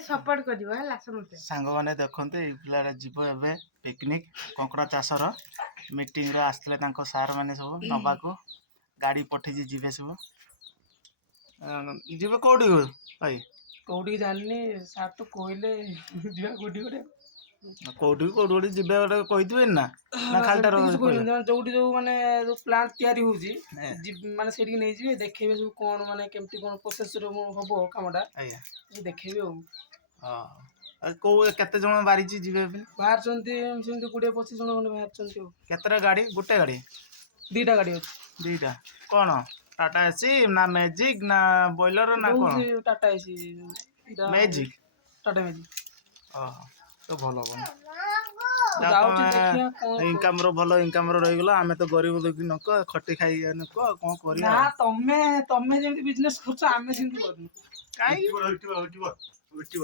support करिवो हला समते सांग माने देखंते ए पिलारा जीव एबे पिकनिक कंकड़ा चाषर मीटिंग रे आस्तले तांको सार माने सब नबा को गाड़ी पठी जीवे सब जीवे कोडी हो भाई कोडी जाननी सार तो कोइले जीवा कोडी कोडे कोडी कोडी जीवे ओटे कहितबे ना ना खालटा रो जोडी जो माने जो प्लांट तयारी होजी माने सेडी नै जिवे देखेबे सब कोन माने केमती कोन प्रोसेस रो होबो कामडा आया देखेबे हां को केते जण बारी जीवे बाहर चंती सेमती 20 25 जण कोन बाहर चंती केतरा गाड़ी गुटे गाड़ी दीटा गाड़ी अछि दीटा कोन टाटा एसी ना मैजिक ना बॉयलर ना कोन Tata Ace Magic Tata Magic हां तो भलो बन देखिया इनकम रो भलो इनकम रो रही गला हमें तो गरीब लोग न को खटी खाई न को कोन करी ना तमे जेमती बिजनेस करछ हमें सिंती करनु काई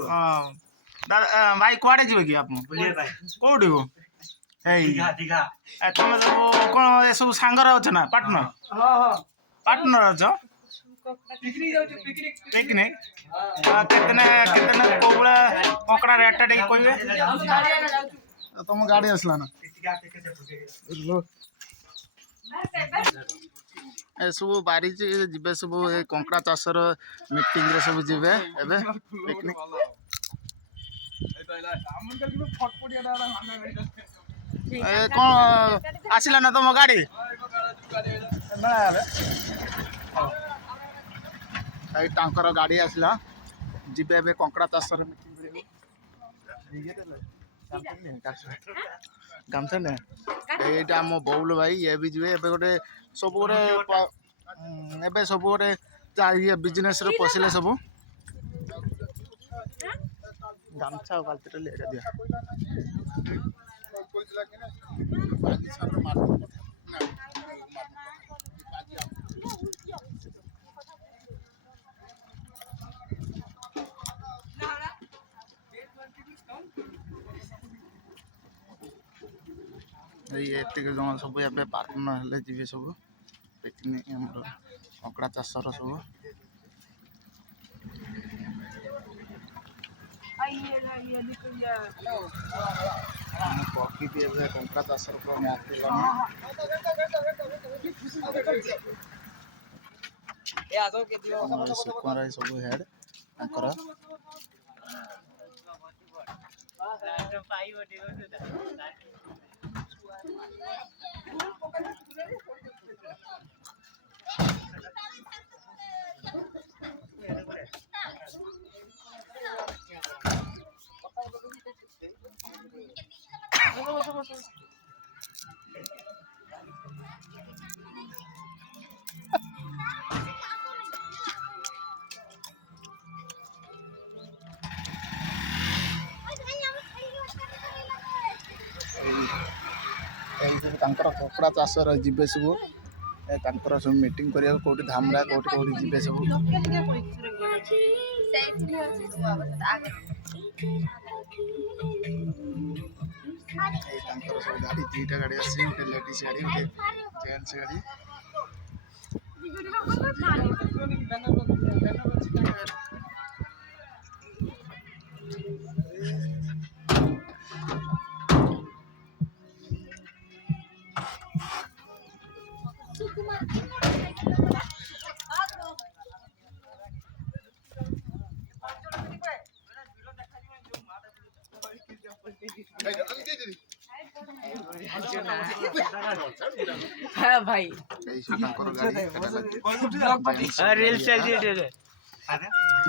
हां भाई कोडे जीवे की आपन बोलिए भाई कोडी हो ए दिघा तुम कोन ए सब सांगर अछ ना पार्टनर हां हां पार्टनर अछ पिकनिक जाउ पिकनिक पिकनिक कितने कितने कोबला कोकड़ा रेट टे कोइबे तुम गाड़ी असला ना ए सब बारी जीवे सब कंकड़ा चाषर मीटिंग रे सब जीवे एबे पिकनिक कौन आसला ना तुम गाड़ी गाड़ी आसला जीवे एबे कंकड़ा चाषर मीटिंग गामछा ने एटा हम बौल भाई ये भी जीवे एबे गोटे सब गोटे एबे सब गोटे ये बिजनेस रे पसिले सब गामछा बाल्टी ले दिया एतिक जन सब ए पार्टनर हेले जीवे सब पिकनिक हमर कंकड़ा चाषर सब पकी भी कंकड़ा चाषर सब हेड कंकड़ा चाषर जीवे सब सब मीटिंग करिया कोठी धामरा कोठी कोठी जीवे सब सब गाड़ी दीटा गाड़ी आसी गोटे लेडीज गाड़ी गोटे जेंट्स गाड़ी हां भाई रील चल दे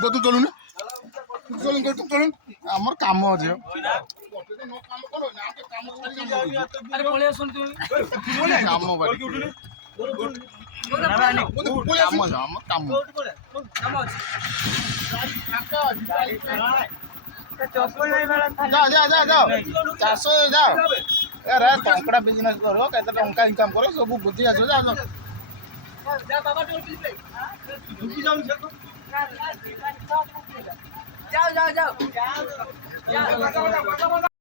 तू चलू ना चलू हमर काम अछि अरे बोले सुन तू काम बाड़ी काम कंकड़ा बिजनेस करो केते टंका इनकम करो सब बुद्धि आसो जाओ